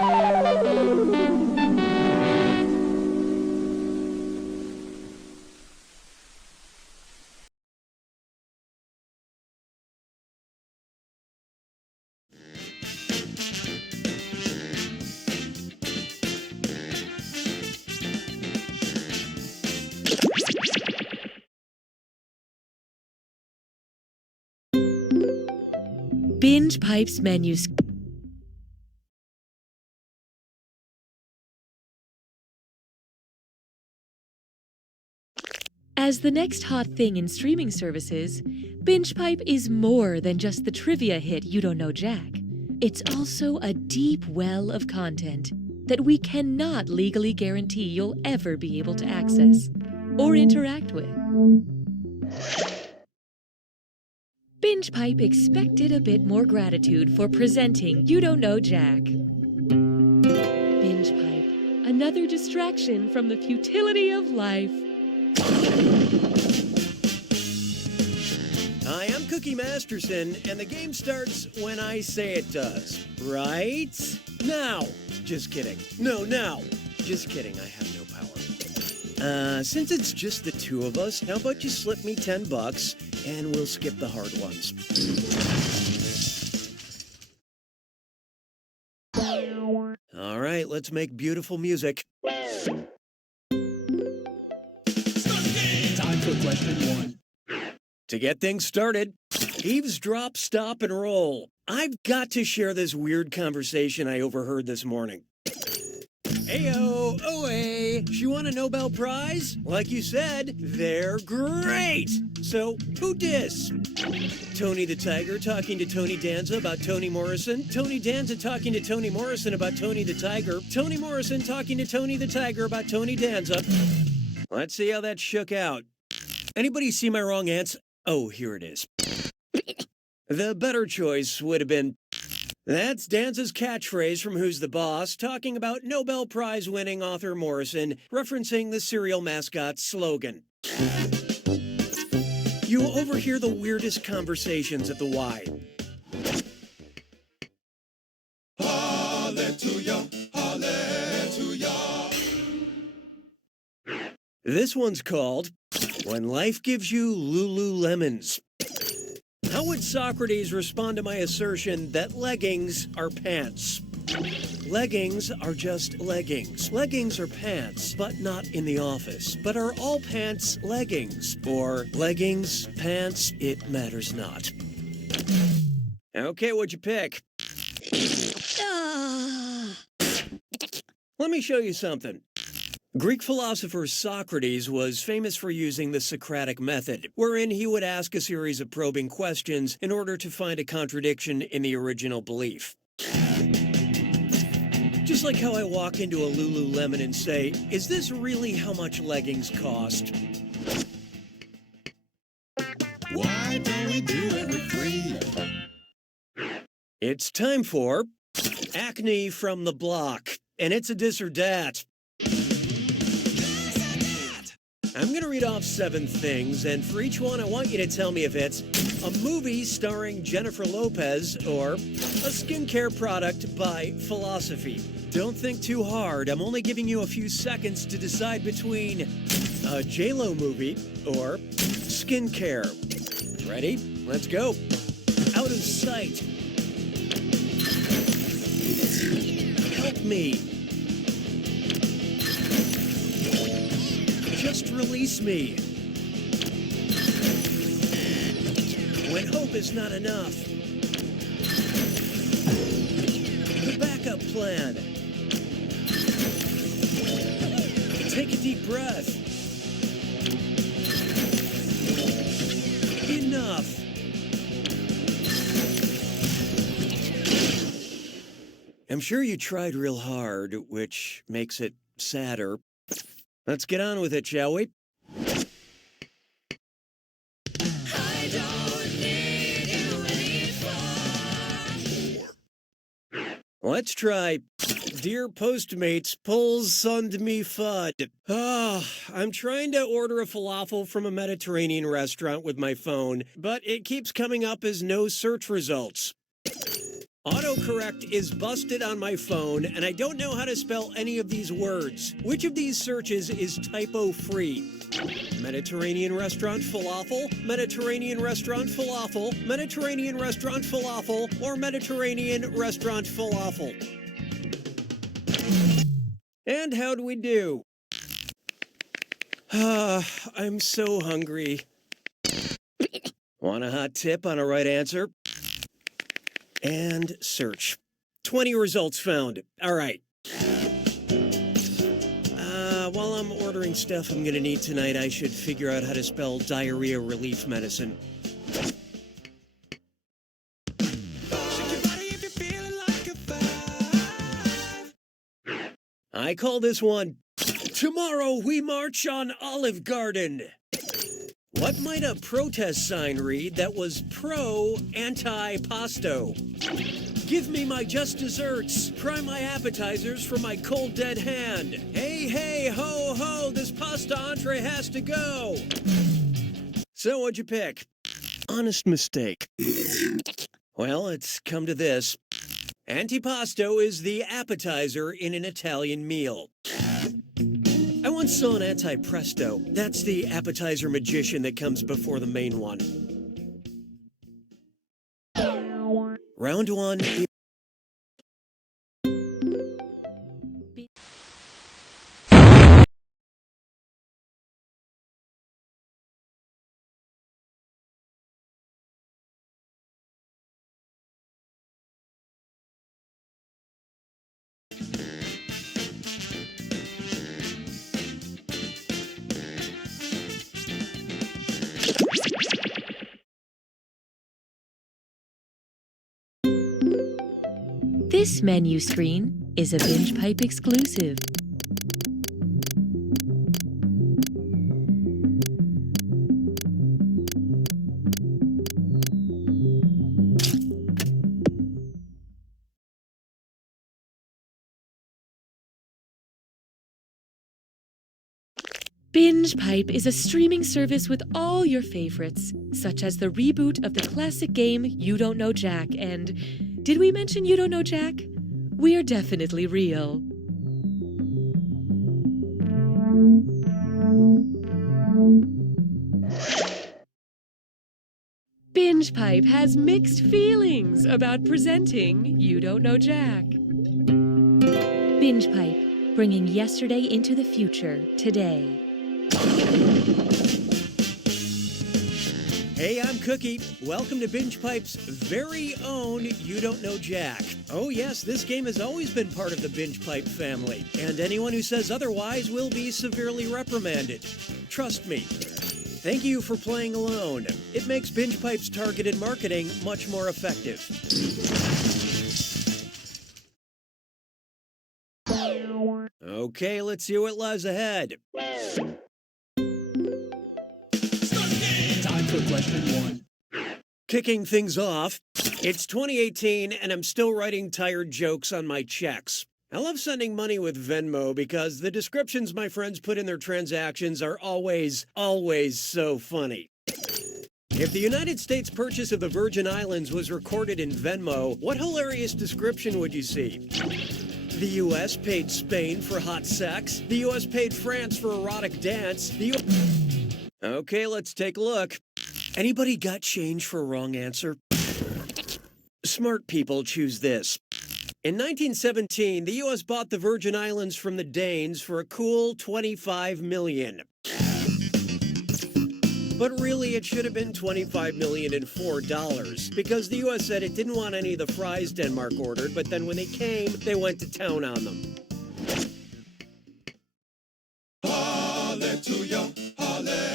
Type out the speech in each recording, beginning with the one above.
Binge Pipe's menus. As the next hot thing in streaming services, Binge Pipe is more than just the trivia hit You Don't Know Jack. It's also a deep well of content that we cannot legally guarantee you'll ever be able to access or interact with. Binge Pipe expected a bit more gratitude for presenting You Don't Know Jack. Binge Pipe, another distraction from the futility of life. Hi, I'm Cookie Masterson, and the game starts when I say it does. Right? Now! Just kidding. No, now! Just kidding, I have no power. Since it's just the two of us, how about you slip me $10 and we'll skip the hard ones. All right, let's make beautiful music. Time for question one. To get things started, eavesdrop, stop, and roll. I've got to share this weird conversation I overheard this morning. Ayo, OA, she won a Nobel Prize? Like you said, they're great! So, who dis? Tony the Tiger talking to Tony Danza about Toni Morrison, Tony Danza talking to Toni Morrison about Tony the Tiger, Toni Morrison talking to Tony the Tiger about Tony Danza. Let's see how that shook out. Anybody see my wrong answer? Oh, here it is. The better choice would have been, that's Danza's catchphrase from Who's the Boss, talking about Nobel Prize-winning author Morrison, referencing the cereal mascot's slogan. You overhear the weirdest conversations at the Y. Hallelujah, hallelujah. This one's called When Life Gives You Lululemons. How would Socrates respond to my assertion that leggings are pants? Leggings are just leggings. Leggings are pants, but not in the office. But are all pants leggings? Or leggings, pants, it matters not. Okay, what'd you pick? Let me show you something. Greek philosopher Socrates was famous for using the Socratic method, wherein he would ask a series of probing questions in order to find a contradiction in the original belief. Just like how I walk into a Lululemon and say, is this really how much leggings cost? Why don't we do it for free? It's time for Acne from the Block, and it's a dis or dat. I'm going to read off 7 things, and for each one, I want you to tell me if it's a movie starring Jennifer Lopez or a skincare product by Philosophy. Don't think too hard. I'm only giving you a few seconds to decide between a J-Lo movie or skincare. Ready? Let's go. Out of sight. Help me. Just release me. When hope is not enough. The backup plan. Take a deep breath. Enough. I'm sure you tried real hard, which makes it sadder. Let's get on with it, shall we? I don't need you anymore. Let's try Dear Postmates, pulls sund me fud. I'm trying to order a falafel from a Mediterranean restaurant with my phone, but it keeps coming up as no search results. Autocorrect is busted on my phone, and I don't know how to spell any of these words. Which of these searches is typo-free? Mediterranean restaurant falafel, Mediterranean restaurant falafel, Mediterranean restaurant falafel, or Mediterranean restaurant falafel? And how'd we do? I'm so hungry. Want a hot tip on a right answer? And search. 20 results found. All right. While I'm ordering stuff I'm gonna need tonight, I should figure out how to spell diarrhea relief medicine. I call this one, Tomorrow We March on Olive Garden. What might a protest sign read that was pro-anti-pasto? Give me my just desserts. Try my appetizers for my cold dead hand. Hey, hey, ho, ho, this pasta entree has to go. So what'd you pick? Honest mistake. Well, it's come to this. Antipasto is the appetizer in an Italian meal. I once saw an antipresto. That's the appetizer magician that comes before the main one. Round one. This menu screen is a Binge Pipe exclusive. Binge Pipe is a streaming service with all your favorites, such as the reboot of the classic game You Don't Know Jack and... Did we mention You Don't Know Jack? We're definitely real. Binge Pipe has mixed feelings about presenting You Don't Know Jack. Binge Pipe, bringing yesterday into the future today. Hey, I'm Cookie. Welcome to Binge Pipe's very own You Don't Know Jack. Oh yes, this game has always been part of the Binge Pipe family, and anyone who says otherwise will be severely reprimanded. Trust me. Thank you for playing alone. It makes Binge Pipe's targeted marketing much more effective. Okay, let's see what lies ahead. Time for question one. Kicking things off, it's 2018 and I'm still writing tired jokes on my checks. I love sending money with Venmo because the descriptions my friends put in their transactions are always so funny. If the United States purchase of the Virgin Islands was recorded in Venmo, what hilarious description would you see? The U.S. paid Spain for hot sex. The U.S. paid France for erotic dance. Okay, let's take a look. Anybody got change for a wrong answer? Smart people choose this. In 1917, the U.S. bought the Virgin Islands from the Danes for a cool $25 million. But really, it should have been $25,004 because the U.S. said it didn't want any of the fries Denmark ordered, but then when they came, they went to town on them. Hallelujah, hallelujah.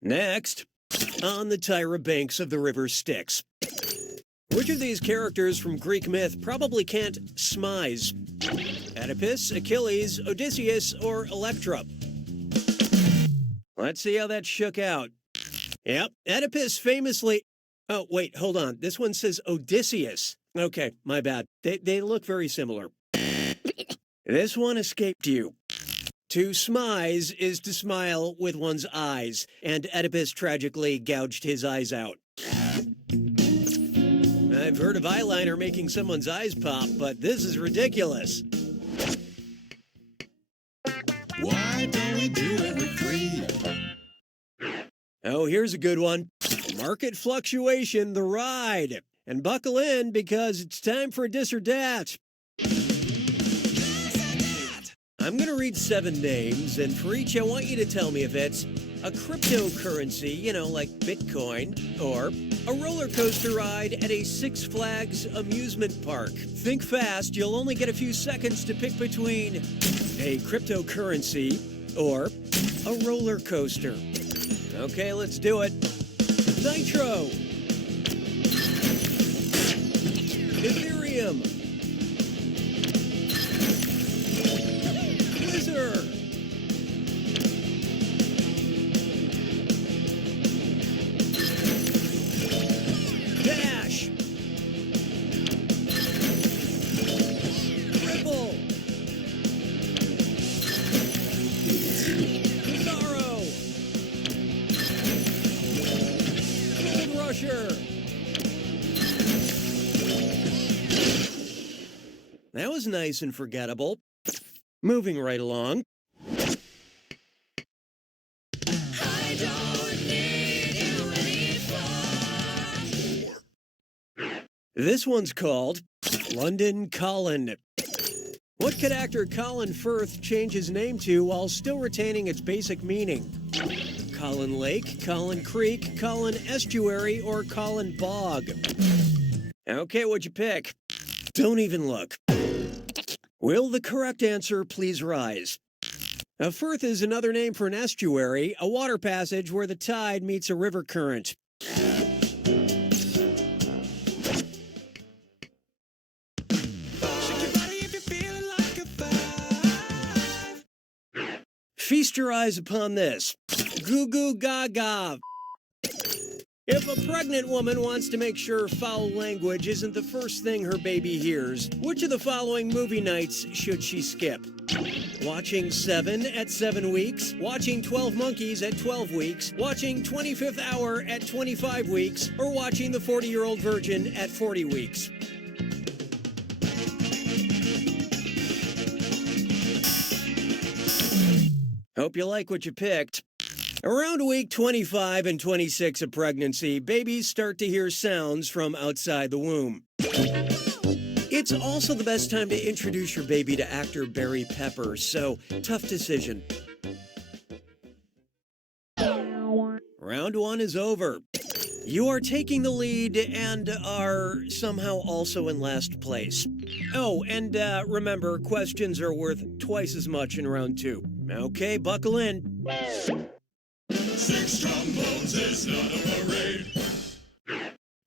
Next, on the Tyra banks of the river Styx. Which of these characters from Greek myth probably can't smize? Oedipus, Achilles, Odysseus, or Electra? Let's see how that shook out. Yep, Oedipus famously... Oh, wait, hold on. This one says Odysseus. Okay, my bad. They look very similar. This one escaped you. To smize is to smile with one's eyes, and Oedipus tragically gouged his eyes out. I've heard of eyeliner making someone's eyes pop, but this is ridiculous. Why don't we do it with free? Oh, here's a good one. Market fluctuation, the ride. And buckle in because it's time for a Dis or Dat. I'm going to read 7 names, and for each I want you to tell me if it's a cryptocurrency, like Bitcoin, or a roller coaster ride at a Six Flags amusement park. Think fast, you'll only get a few seconds to pick between a cryptocurrency or a roller coaster. Okay, let's do it. Nitro. Ethereum. Blizzard. Dash. Ripple. Bizarro. Gold Rusher. That was nice and forgettable. Moving right along. This one's called London Colin. What could actor Colin Firth change his name to while still retaining its basic meaning? Colin Lake, Colin Creek, Colin Estuary, or Colin Bog? Okay, what'd you pick? Don't even look. Will the correct answer please rise? A firth is another name for an estuary, a water passage where the tide meets a river current. Feast your eyes upon this. Goo goo gaga. If a pregnant woman wants to make sure foul language isn't the first thing her baby hears, which of the following movie nights should she skip? Watching Seven at 7 weeks, watching 12 Monkeys at 12 weeks, watching 25th Hour at 25 weeks, or watching The 40-Year-Old Virgin at 40 weeks. Hope you like what you picked. Around week 25 and 26 of pregnancy, babies start to hear sounds from outside the womb. It's also the best time to introduce your baby to actor Barry Pepper, so tough decision. Round 1 is over. You are taking the lead and are somehow also in last place. Oh, and remember, questions are worth twice as much in round 2. Okay, buckle in. 6 trombones is not a parade.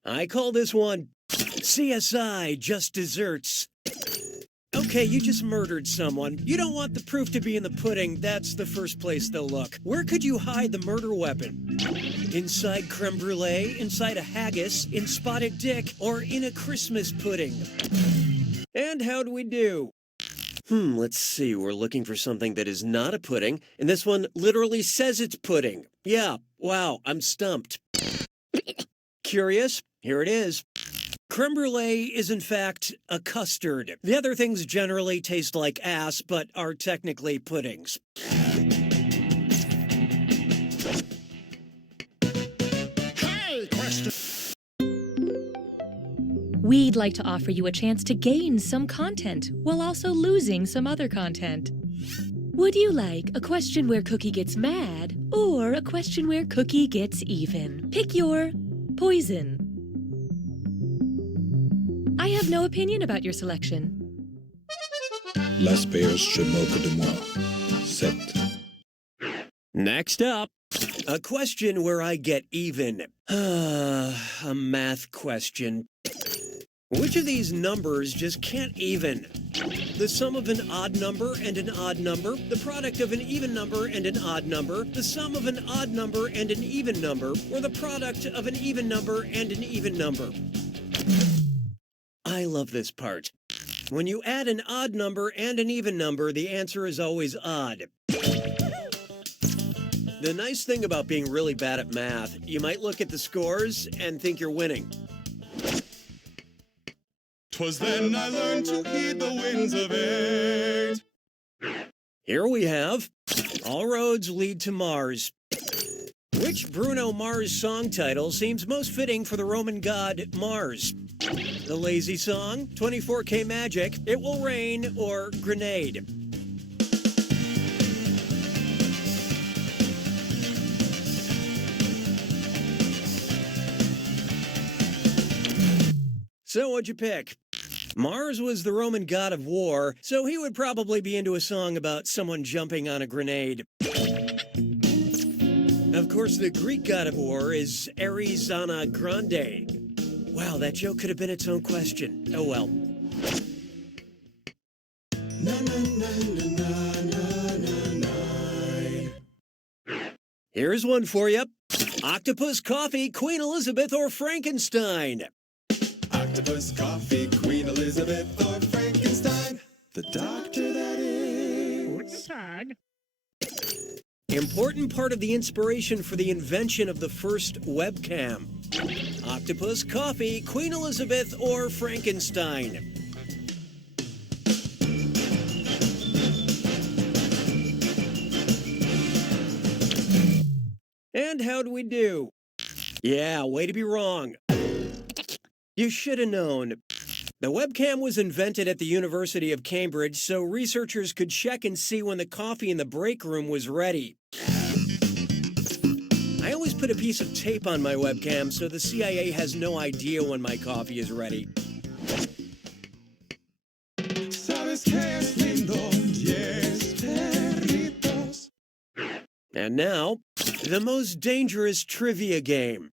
I call this one CSI Just Desserts. Okay, you just murdered someone. You don't want the proof to be in the pudding. That's the first place they'll look. Where could you hide the murder weapon? Inside creme brulee, inside a haggis, in spotted dick, or in a Christmas pudding? And how'd we do? Let's see. We're looking for something that is not a pudding, and this one literally says it's pudding. Yeah, wow, I'm stumped. Curious? Here it is. Creme brulee is in fact a custard. The other things generally taste like ass, but are technically puddings. Hey, question. We'd like to offer you a chance to gain some content while also losing some other content. Would you like a question where Cookie gets mad or a question where Cookie gets even? Pick your poison. I have no opinion about your selection. Las Bears se moque de moi. Set. Next up, a question where I get even. A math question. Which of these numbers just can't even? The sum of an odd number and an odd number, the product of an even number and an odd number, the sum of an odd number and an even number, or the product of an even number and an even number. I love this part. When you add an odd number and an even number, the answer is always odd. The nice thing about being really bad at math, you might look at the scores and think you're winning. 'Twas then I learned to heed the winds of eight. Here we have All Roads Lead to Mars. Which Bruno Mars song title seems most fitting for the Roman god Mars? The Lazy Song, 24K Magic, It Will Rain, or Grenade? So what'd you pick? Mars was the Roman god of war, so he would probably be into a song about someone jumping on a grenade. Of course, the Greek god of war is Arizona Grande. Wow, that joke could have been its own question. Oh well. Here's one for you. Octopus, coffee, Queen Elizabeth, or Frankenstein? Octopus, coffee, Queen Elizabeth, or Frankenstein. The doctor, that is. Important part of the inspiration for the invention of the first webcam. Octopus, coffee, Queen Elizabeth, or Frankenstein? And how'd we do? Yeah, way to be wrong. You should have known. The webcam was invented at the University of Cambridge so researchers could check and see when the coffee in the break room was ready. I always put a piece of tape on my webcam so the CIA has no idea when my coffee is ready. ¿Sabes qué es lindo? Yes, perritos. And now, the most dangerous trivia game.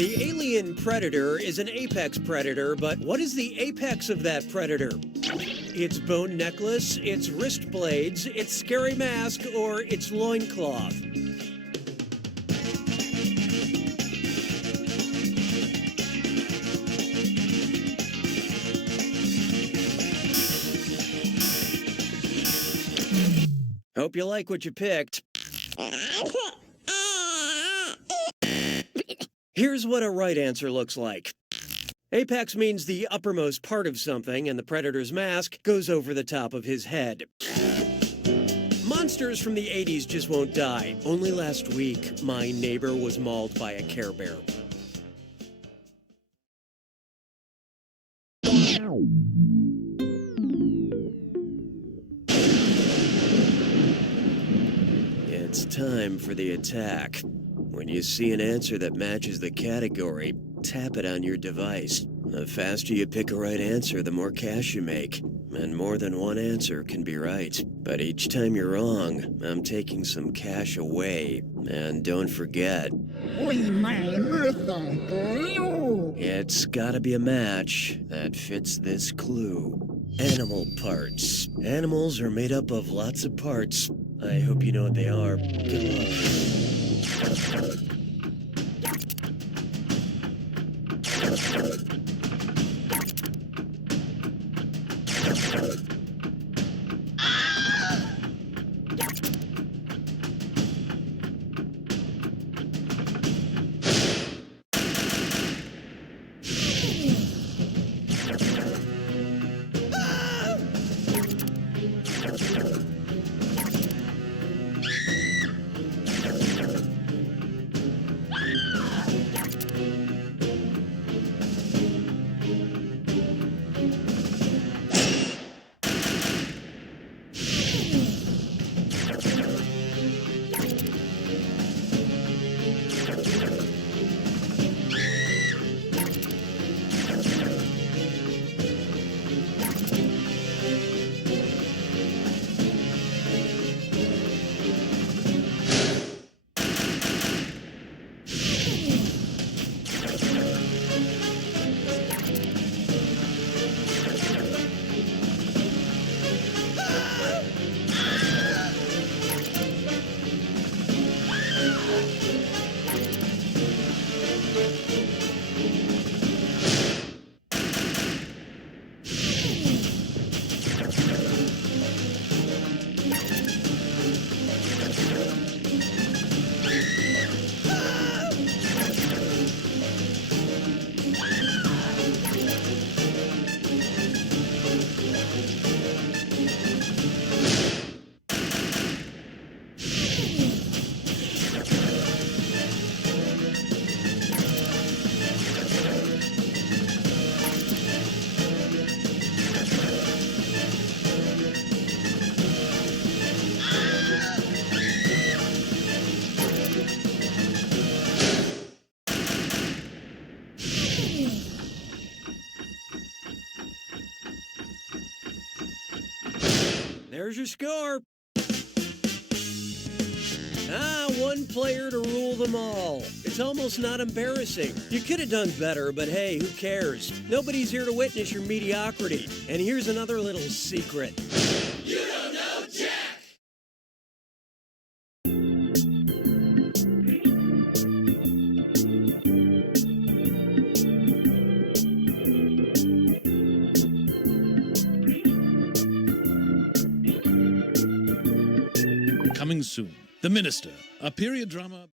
The alien predator is an apex predator, but what is the apex of that predator? Its bone necklace, its wrist blades, its scary mask, or its loincloth? Hope you like what you picked. Here's what a right answer looks like. Apex means the uppermost part of something, and the predator's mask goes over the top of his head. Monsters from the 80s just won't die. Only last week, my neighbor was mauled by a Care Bear. It's time for the attack. When you see an answer that matches the category, tap it on your device. The faster you pick a right answer, the more cash you make. And more than one answer can be right. But each time you're wrong, I'm taking some cash away. And don't forget, it's gotta be a match that fits this clue. Animal parts. Animals are made up of lots of parts. I hope you know what they are. Good luck. There's your score. One player to rule them all. It's almost not embarrassing. You could have done better, but hey, who cares? Nobody's here to witness your mediocrity. And here's another little secret. You don't know Jack! Coming soon, The Minister, a period drama.